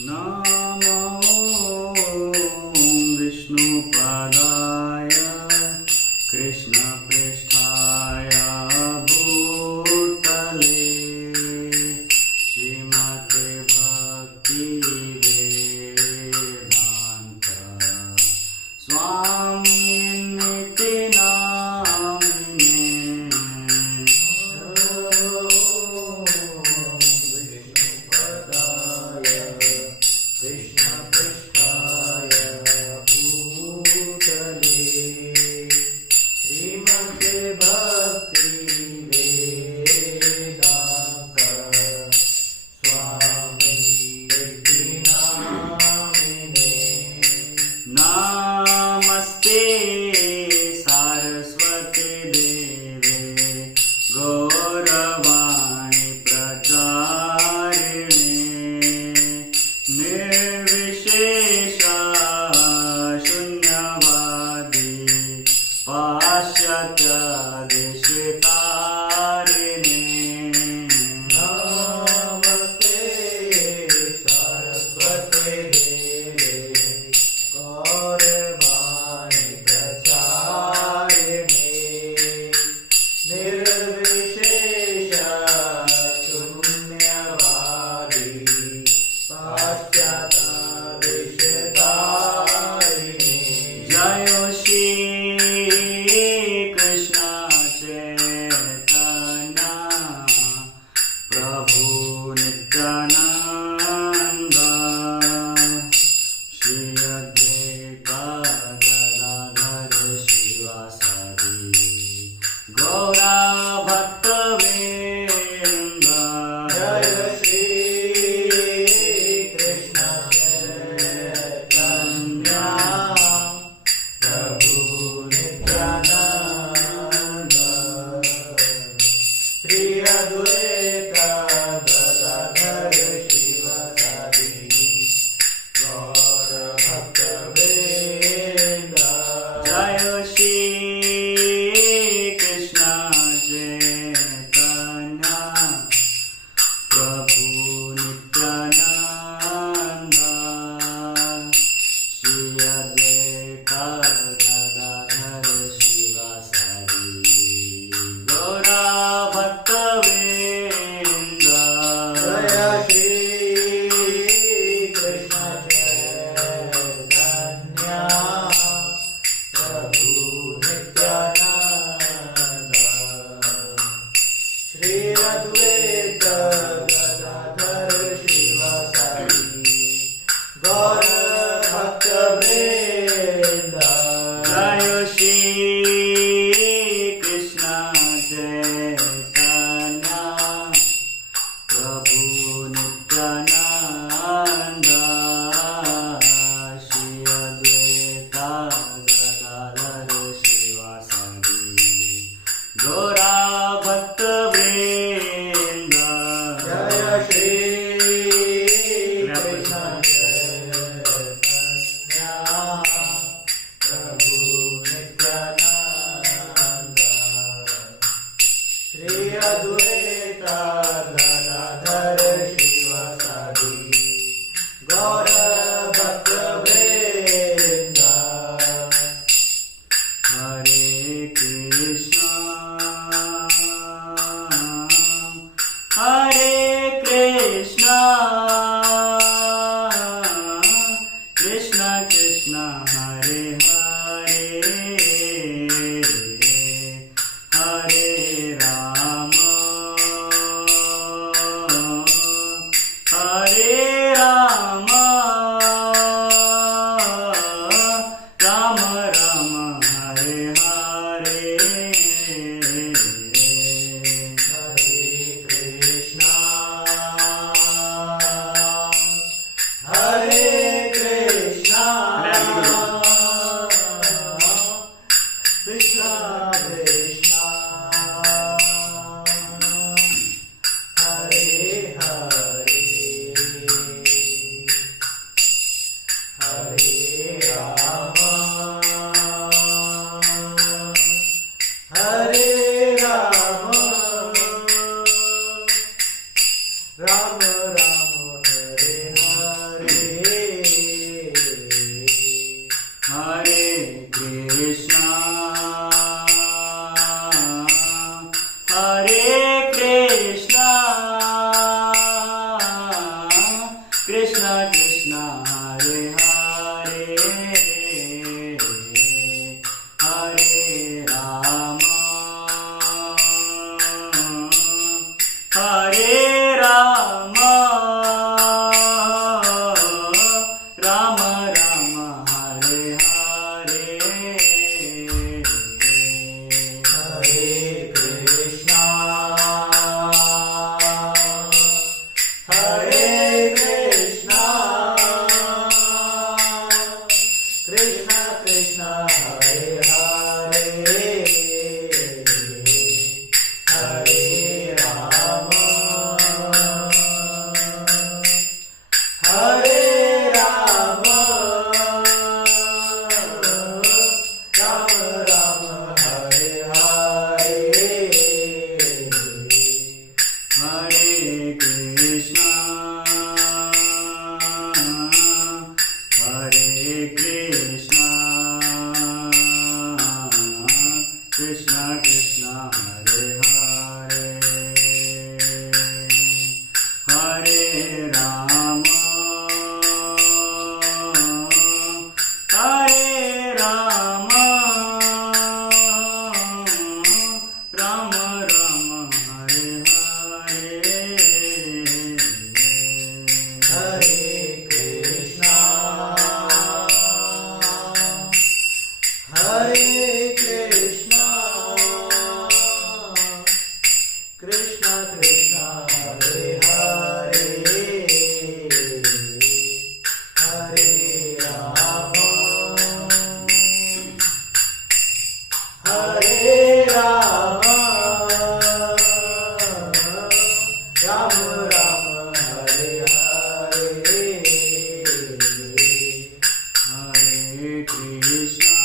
नमो विष्णुपदाय कृष्णपृष्ठाय भूतले श्रीमते भक्तिवेदान्त स्वामिनिति नामिने। नमस्ते सारस्वती देवे गौरवाणी प्रचारिणे निर्विशेषा शून्यवादी पाश्चात्य देशतारिणे। नमस्ते सारस्वती देवे गौरवाणी प्रचारिणे निर्विशेषा शून्यवादी पाश्चात्य देशतारिणे। जय श्री कृष्ण चैतन्य प्रभु नित्यानंद श्री अद्वैता गदाधर शिवासादि गौरा भक्तवृंद। जय श्री कृष्ण चैतन्य प्रभु नित्यानंद श्री अद्वैता गदाधर शिवासादि गौर भक्तवृंद। जय श्री कृष्ण चैतन्य प्रभु नित्यानंद श्री अद्वैता गदाधर शिवासादि गौरा भक्तवृंद। जय श्री कृष्ण चैतन्य प्रभु नित्यानंद श्री अद्वैता गदाधर शिवासादि गौर भक्तवृंद। जय श्री कृष्ण चैतन्य प्रभु नित्यानंद श्री अद्वैता गदाधर शिवासादि गौरा भक्तवृंद। जय श्री कृष्ण चैतन्य प्रभु नित्यानंद श्री अद्वैता गदाधर शिवासादि गौर भक्तवृंद। हरे कृष्ण कृष्ण कृष्ण हरे हरे हरे राम हरे Krishna Krishna Hare Hare Hare Rama Hare Rama Rama Rama Hare Hare Hare Krishna Hare Krishna Krishna Krishna Hare Hare Hare Rama Hare Rama Rama Rama Hare Hare Hare Krishna Hare Krishna Krishna Krishna Hare Hare Hare Rama Hare Rama Rama Rama Hare Hare Hare Krishna Hare Krishna Krishna Krishna Hare Hare Hare Rama Hare Rama Rama Rama Hare Hare Hare Krishna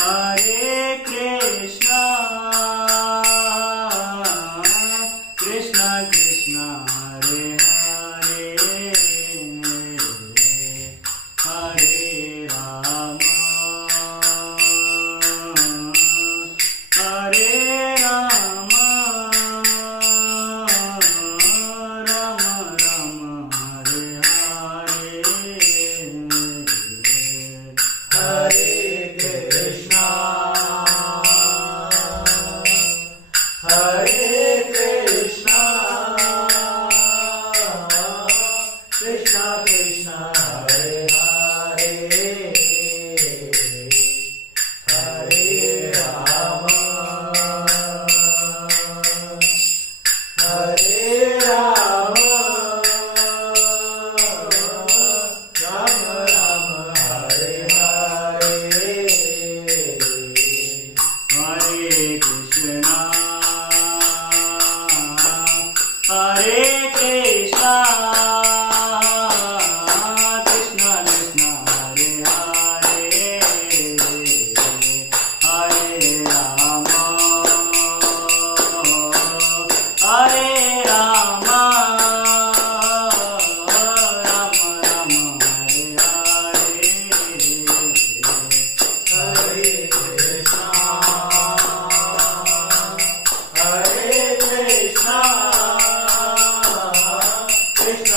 Hare Krishna Krishna Krishna Hare Hare Hare Rama Hare Rama Rama Rama Hare Hare Hare Krishna Hare Krishna Krishna Krishna Hare Hare Hare Rama Hare Rama Rama Rama Hare Hare Hare Krishna Hare Krishna Krishna Krishna Hare Hare Hare Rama Hare Rama Rama Rama Hare Hare Hare Krishna Hare Krishna Krishna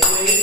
Krishna